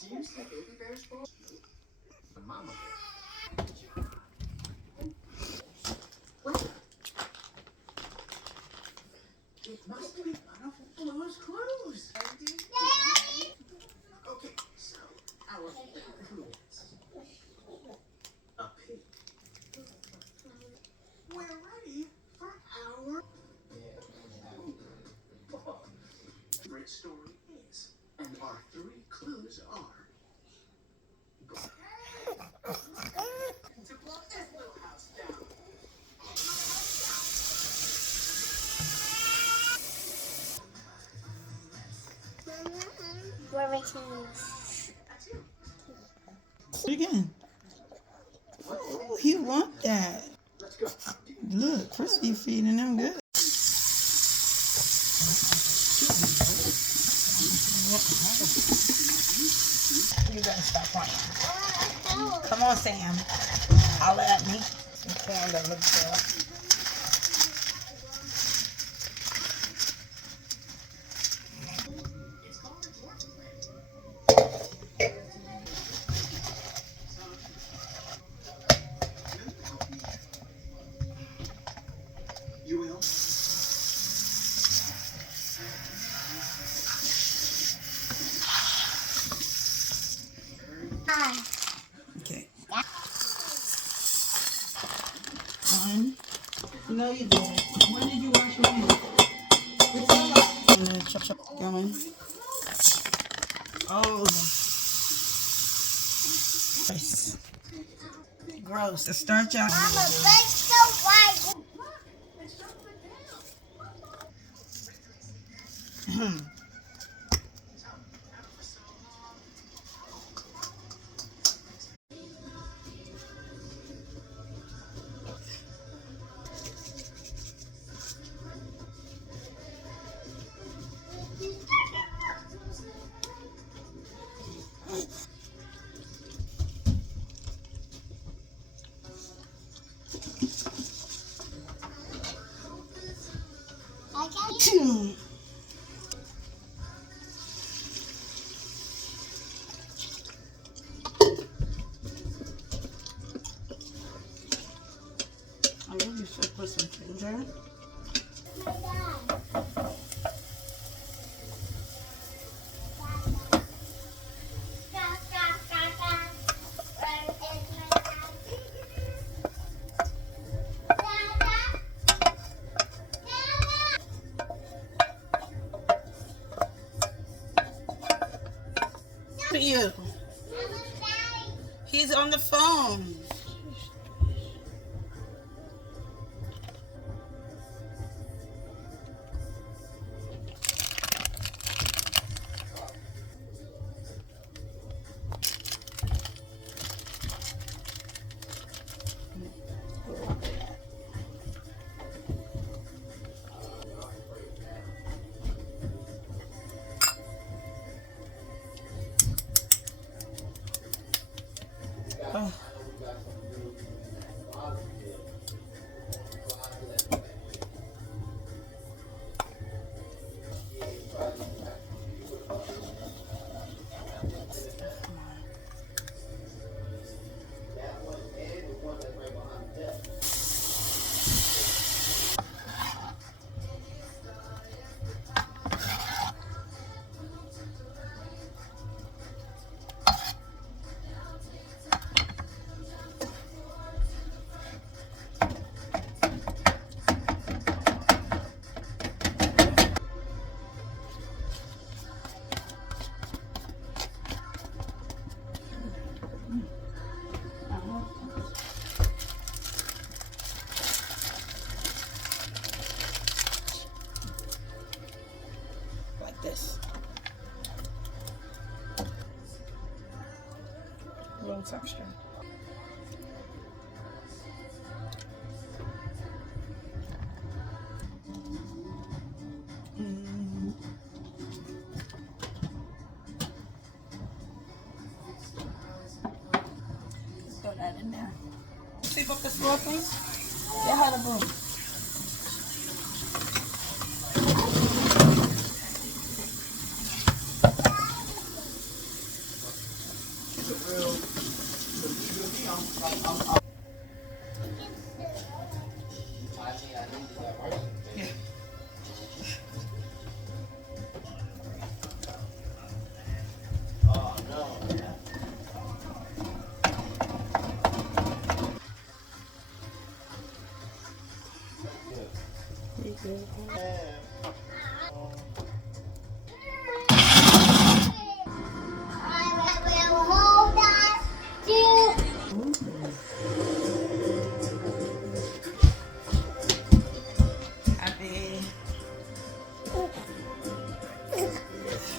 Do you say baby bear's bowl? The mama bear. What? It must be one of Blue's clues. Okay, so our clue is a pig. We're ready for our favorite story is, and our three clues are. To blow this little house down. We're making this. Again. Oh, he want that. Let's go. Look, Crispy feeding him good. You gotta stop crying. Come on, Sam. Holler at me. Some corn that looks good. You will. Hi. Okay. One. No, you didn't. When did you wash your hands? And then chop chop going. Oh. Gross. Gross. The starch out. Mama, let's go white. I got I really should put some ginger. For you. He's on the phone. Oh. Like this. Roll texture. Throw that in there. Sweep up the floor, please. Get her the broom. a real, believe it or me, yeah.